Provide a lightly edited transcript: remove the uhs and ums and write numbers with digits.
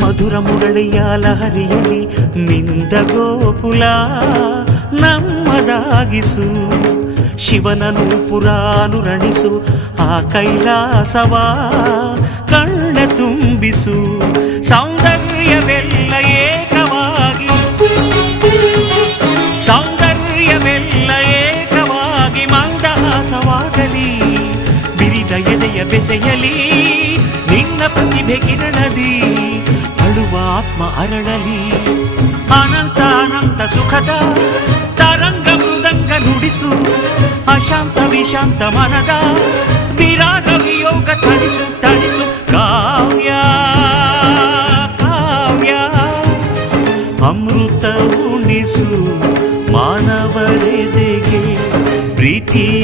ಮಧುರ ಮುರಳಿಯ ಲಹರಿಯಲ್ಲಿ ನಿಂದ ಗೋಕುಲ ನಮ್ಮದಾಗಿಸು. ಶಿವನನು ಪುರಾನುರಣಿಸು ಆ ಕೈಲಾಸವ ಕಣ್ಣ ತುಂಬಿಸು. ಸೌಂದರ್ಯವೆಲ್ಲ ಏಕವಾಗಿ, ಸೌಂದರ್ಯವೆಲ್ಲ ಏಕವಾಗಿ ಮಂದಹಾಸವಾಗಲಿ. ಬಿರಿದ ಎದೆಯ ಬೆಸೆಯಲಿ ನಿನ್ನ ಪ್ರತಿಭೆ ಕಿರಣದಿ. ಅಳುವ ಆತ್ಮ ಅರಳಲಿ. ಅನಂತ ಅನಂತ ಸುಖದ ತರಂಗ ಮೃದಂಗ ನುಡಿಸು. ಅಶಾಂತ ವಿಶಾಂತ ಮನದ ವಿರಾಗ ವಿಯೋಗ ತಣಿಸು ತಣಿಸು. ಕಾವ್ಯ ಕಾವ್ಯ ಅಮೃತ ಉಣಿಸು ಮಾನವರೆದೆಗೆ ಪ್ರೀತಿಯ